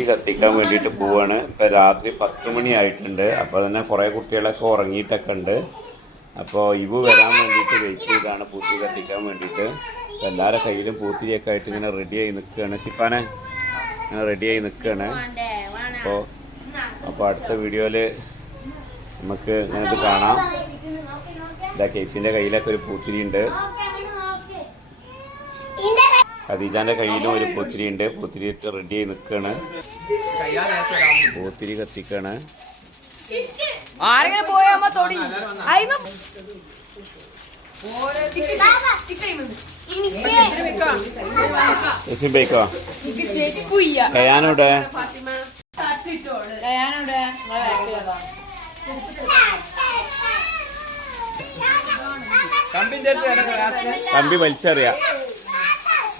കുപ്പി കത്തിക്കാൻ വേണ്ടിയിട്ട് പോവാണ്. ഇപ്പം രാത്രി പത്ത് മണി ആയിട്ടുണ്ട്. അപ്പോൾ തന്നെ കുറേ കുട്ടികളൊക്കെ ഉറങ്ങിയിട്ടൊക്കെ ഉണ്ട്. അപ്പോൾ ഇവ് വരാൻ വേണ്ടിയിട്ട് വെയിറ്റ് ചെയ്താണ് പൂത്തി കത്തിക്കാൻ വേണ്ടിയിട്ട്. അപ്പോൾ എല്ലാവരുടെ കയ്യിലും പൂത്തിരിയൊക്കെ ആയിട്ട് ഇങ്ങനെ റെഡിയായി നിൽക്കുകയാണ് ഷിഫാനെ ഇങ്ങനെ റെഡിയായി നിൽക്കുകയാണ് അപ്പോൾ അപ്പോൾ അടുത്ത വീഡിയോയിൽ നമുക്ക് ഇങ്ങനെ ഇത് കാണാം. ഇതാ കേസിന്റെ കയ്യിലൊക്കെ ഒരു പൂത്തിരി ഉണ്ട് ഖദീജാന്റെ കയ്യിലും ഒരു പൂത്തിരി ഉണ്ട്. പൂത്തിരി റെഡി ആയി നിൽക്കുകയാണ് പൂത്തിരി കത്തിക്കാണ്. ആരെങ്കിലും പോയാ തൊടി. ബേക്കോ? കയാനോടെ? കമ്പി വലിച്ചെറിയാ.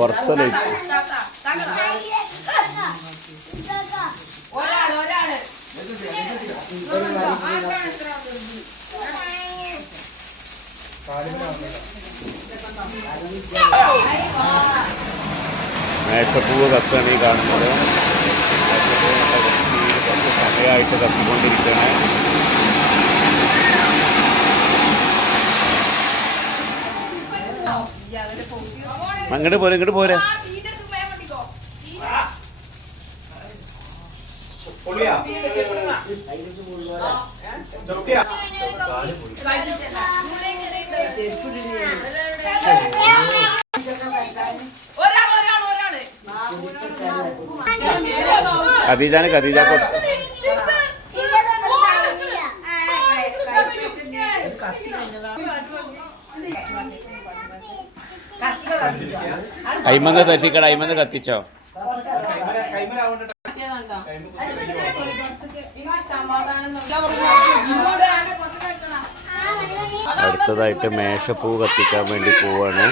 പുറത്ത് ലൈറ്റ് മേശപ്പൂവ് കത്താണ് ഈ കാണുന്നത്. മേശപ്പൂവ് സമയമായിട്ട് കത്തിക്കൊണ്ടിരിക്കുകയാണ്. അങ്ങോട്ട് പോരെ ഇങ്ങോട്ട് പോരെ. ഖദീജാന് ഖദീജാക്കോ അയിമന്ന് തെറ്റിക്കട അയിമന്ന് കത്തിച്ചോ. അടുത്തതായിട്ട് മേശപ്പൂ കത്തിക്കാൻ വേണ്ടി പോവാണ്.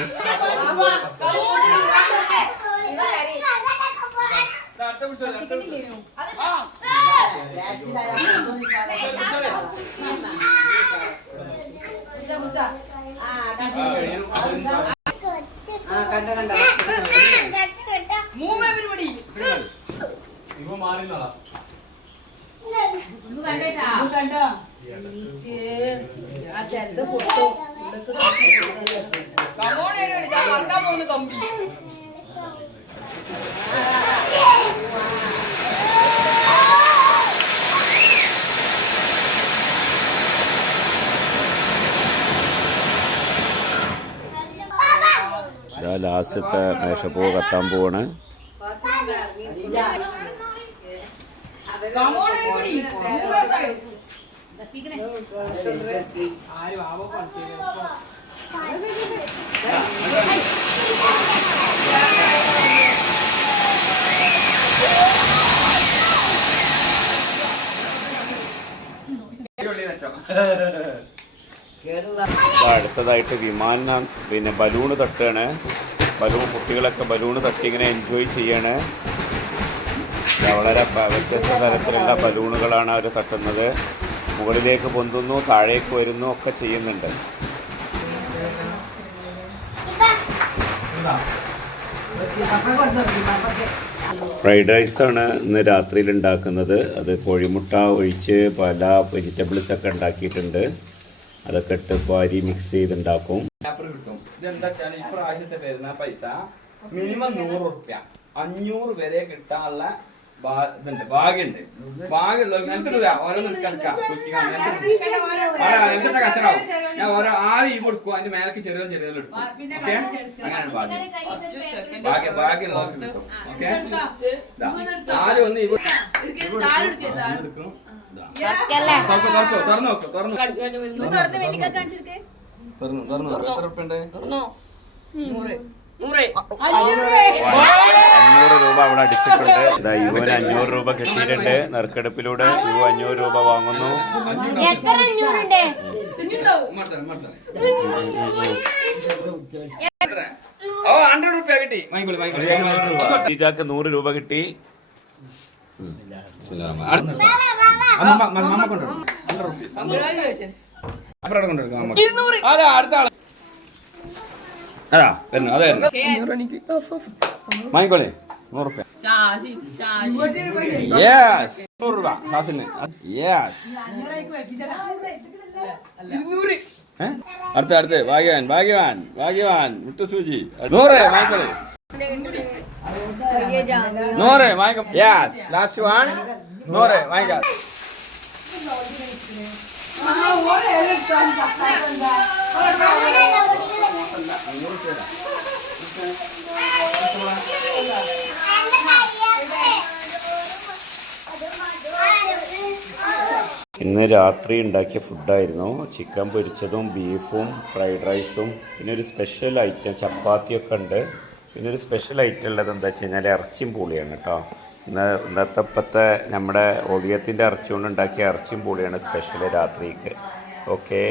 അടുത്ത അടുത്ത പിടിച്ചോ മൂന്ന് പരിപാടി ഇവ മാറി കണ്ടോ ആ ചെറുത് പൊട്ടു. കമോണേനോട് ഞാൻ മറക്കാൻ പോകുന്നു കമ്പി. ലാസ്റ്റത്തെ മേശപ്പൂ കത്താൻ പോവാണ്. വെച്ചോ അടുത്തതായിട്ട് വിമാനം പിന്നെ ബലൂണ് തട്ടുകയാണ് ബലൂൺ കുട്ടികളൊക്കെ ബലൂണ് തട്ടി ഇങ്ങനെ എൻജോയ് ചെയ്യാണ്. വളരെ വ്യത്യസ്ത തരത്തിലുള്ള ബലൂണുകളാണ് അവർ തട്ടുന്നത്. മുകളിലേക്ക് പൊന്തുന്നു താഴേക്ക് വരുന്നു ഒക്കെ ചെയ്യുന്നുണ്ട്. ഫ്രൈഡ് റൈസാണ് ഇന്ന് രാത്രിയിൽ ഉണ്ടാക്കുന്നത്. അത് കോഴിമുട്ട ഒഴിച്ച് പല വെജിറ്റബിൾസ് ഒക്കെ ഉണ്ടാക്കിയിട്ടുണ്ട്. അതൊക്കെ ഇട്ട് അരി മിക്സ് ചെയ്തുണ്ടാക്കും കിട്ടും ഇതെന്താ വെച്ചാൽ ഇപ്രാവശ്യത്തെ വരുന്ന പൈസ മിനിമം നൂറ് റുപ്യ അഞ്ഞൂറ് വരെ കിട്ടാനുള്ള ഭാഗ്യുണ്ട് ഇതുണ്ട് ഭാഗ്യമുള്ള കച്ചടാവും ഞാൻ ഓരോ ആറ് ഈ കൊടുക്കും അതിന്റെ മേലേക്ക് ചെറിയ ചെറിയ എടുക്കും ഓക്കെ അങ്ങനെയാണ് ഭാഗ്യം ഓക്കെ ആരും ഒന്ന് ഈ എടുക്കും അഞ്ഞൂറ്. രൂപ അവിടെ അടിച്ചിട്ടുണ്ട്. ഇതാ ഇവന് അഞ്ഞൂറ് രൂപ കിട്ടിയിട്ടുണ്ട്. നറുക്കെടുപ്പിലൂടെ ഇവ അഞ്ഞൂറ്. രൂപ വാങ്ങുന്നു. നൂറ് രൂപ കിട്ടി. മമ്മ കൊണ്ടുവരും അപ്പുറം കൊണ്ടുവരും മമ്മ അതാ അടുത്ത ആൾ. അതാ വരുന്നു അതെ വാങ്ങിക്കോളി നൂറ് റുപ്യ ശാശി ശാശി യെസ് നൂറ് രൂപ ക്ലാസ്സിന് യെസ്. അടുത്ത അടുത്ത്. ഭാഗ്യവാൻ ഭാഗ്യവാൻ ഭാഗ്യവാൻ. മുട്ടുസൂചി നൂറ് വാങ്ങിക്കോളി. നൂറ് വാങ്ങിക്കോ. യെസ്. ലാസ്റ്റ് വൺ നൂറ് വാങ്ങിക്കാം. ഇന്ന് രാത്രി ഉണ്ടാക്കിയ ഫുഡായിരുന്നു. ചിക്കൻ പൊരിച്ചതും ബീഫും ഫ്രൈഡ് റൈസും. പിന്നെ ഒരു സ്പെഷ്യൽ ഐറ്റം ചപ്പാത്തിയൊക്കെ ഉണ്ട്. പിന്നെ ഒരു സ്പെഷ്യൽ ഐറ്റം ഉള്ളത് എന്താ വെച്ച് കഴിഞ്ഞാൽ ഇറച്ചിയും പൂളിയാണ് കേട്ടോ. ഇന്നത്തെ നമ്മുടെ ഒടിയത്തിന്റെ ഇറച്ചി കൊണ്ട് ഉണ്ടാക്കിയ ഇറച്ചിയും പൂളിയാണ് സ്പെഷ്യൽ രാത്രിക്ക്. ഓക്കെ